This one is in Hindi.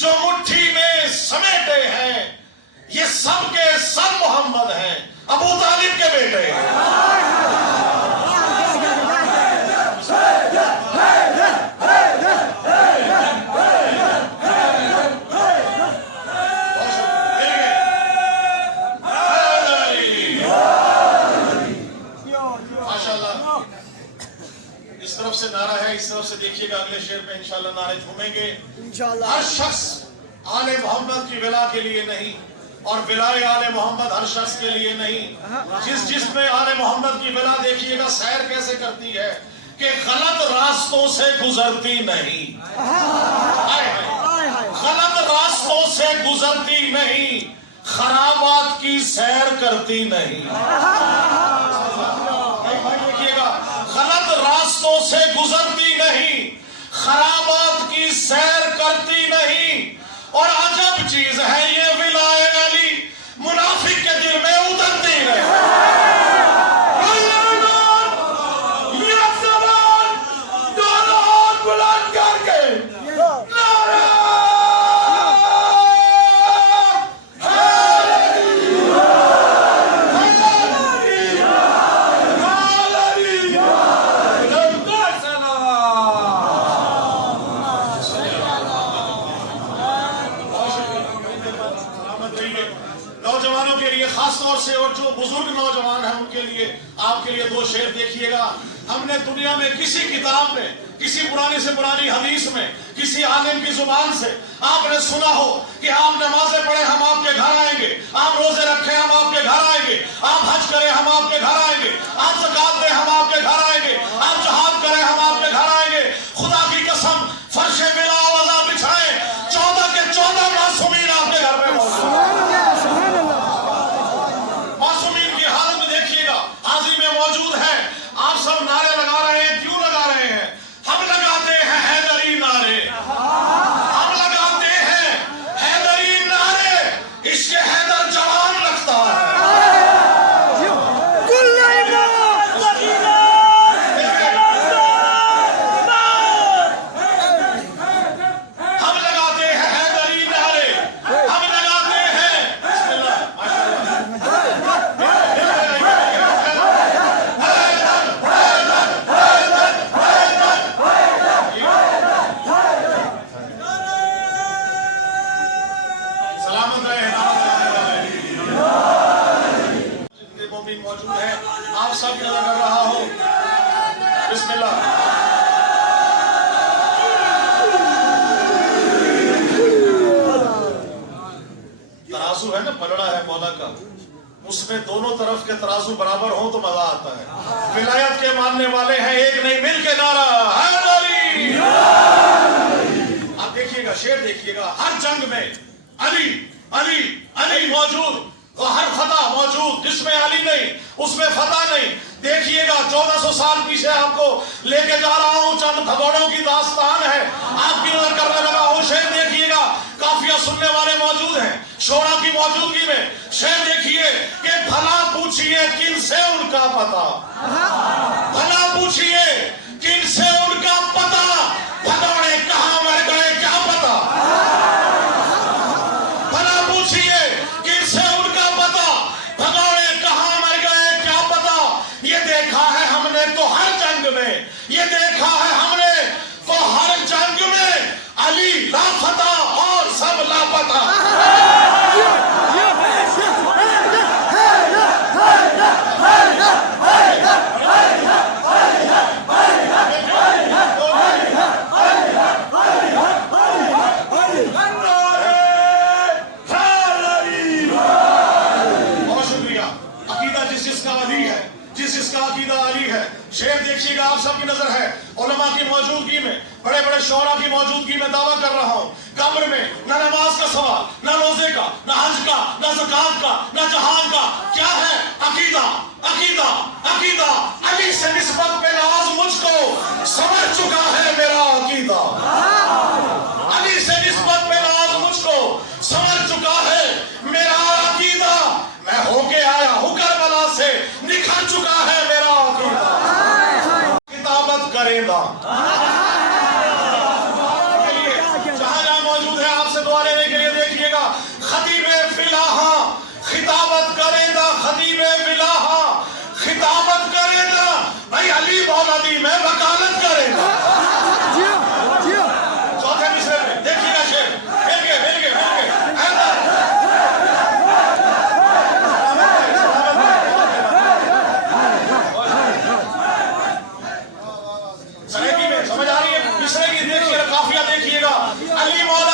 जो मुट्ठी में समेटे हैं, ये सब के सब मोहम्मद हैं, अबू तालिब के बेटे हैं। इस तरफ से नारा है, इस तरफ से देखिएगा, अगले शेर पे इंशाल्लाह नारे झूमेंगे। हर शख्स आले मोहम्मद की विला के लिए नहीं, और विलाए आले मोहम्मद हर शख्स के लिए नहीं। जिसमें आले मोहम्मद की विला देखिएगा सैर कैसे करती है कि गलत रास्तों से गुजरती नहीं, गलत रास्तों से गुजरती नहीं, खराबात की सैर करती नहीं। गलत रास्तों से गुजरती नहीं, खराबात की सैर करती नहीं। और अजब चीज है ये विलाए अली मुनाफिक के दिल में उतरती नहीं। बुलंद करके नौजवानों के लिए खास तौर से, और जो बुजुर्ग नौजवान हैं उनके लिए, आपके लिए दो शेर देखिएगा। हमने दुनिया में किसी किताब में, किसी पुरानी से पुरानी हदीस में, किसी आलिम की जुबान से आपने सुना हो कि आप नमाजें पढ़े हम आपके घर आएंगे, आप रोजे रखें हम आपके घर आएंगे, आप हज करें हम आपके घर आएंगे, आप ज़कात दें हम आपके घर आएंगे, आप जिहाद करें हम आपके घर आएंगे। खुदा की कसम फर्शे बिला वज़ा बिछाएं, 14 के 14 मासूमीन आपके घर में मौजूद। मासूमीन की हालत में देखिएगा, हाजिर में मौजूद है। आप सब नारे लगा रहे हैं, क्यों लगा रहे हैं? हम लगाते हैं हैदरी नारे, हम लगाते हैं हैदरी नारे, इसके हैदर जवान लगता है। हम लगाते हैं हैदरी नारे, हम लगाते हैं सलामत रहे। मोमिन मौजूद है, आप सब की नजर कर रहा हूं। बिस्मिल्लाह। तराजू है ना, पलड़ा है मौला का, उसमें दोनों तरफ के तराजू बराबर हो तो मजा आता है। विलायत के मानने वाले हैं, एक नहीं मिल के नारा हैदरी। आप देखिएगा, शेर देखिएगा, हर जंग में अली अली अली मौजूद, तो हर फतह मौजूद। जिसमें अली नहीं उसमें फतह नहीं। देखिएगा 1400 साल पीछे आपको लेके जा रहा हूं, चंद भगोड़ों की दास्तान है, आपकी नजर करने लगा हूं। शेर देखिएगा, काफिया सुनने वाले मौजूद हैं शोरा की मौजूदगी में। शेर देखिए कि भला पूछिए किन से उनका पता, भला पूछिए किन से उनका पता, भगोड़े कहां मर गए क्या पता। भला पूछिए किन से उनका पता, भगोड़े कहां मर गए क्या पता। ये देखा है हमने तो हर जंग में, ये देखा है हमने तो हर जंग में, अली लापता और सब लापता। जिसका अकीदा अली है। शेर देखिएगा, आप सबकी नजर है, उलमा की मौजूदगी में, बड़े बड़े शोरा की मौजूदगी में दावा कर रहा हूं, कब्र में न नमाज का सवाल, न रोजे का, न हज का, न ज़कात का, न जहाद का, क्या है अकीदा। अकीदा अकीदा अली से निस्बत पे नाज मुझको समझ चुका है मेरा अकीदा। अली से निस्बत पे नाज मुझको समझ चुका है मेरा अकीदा। मैं होके आया हूं करबला से, निखर चुका है मेरा अकीदा। किताबत करेगा जहां जहां मौजूद है, आपसे से दुआ लेने के लिए देखिएगा, खतीबे फिलाहा खिताबत करेगा, खतीबे फिलाहा खिताबत करेगा, भाई अली मौलवी में वकालत करेगा। चौथे मिसरे में देखिएगा शेर, मिल गए सरेगी में समझ आ रही है मिसरे की, देखिएगा काफिया देखिएगा, अली मौला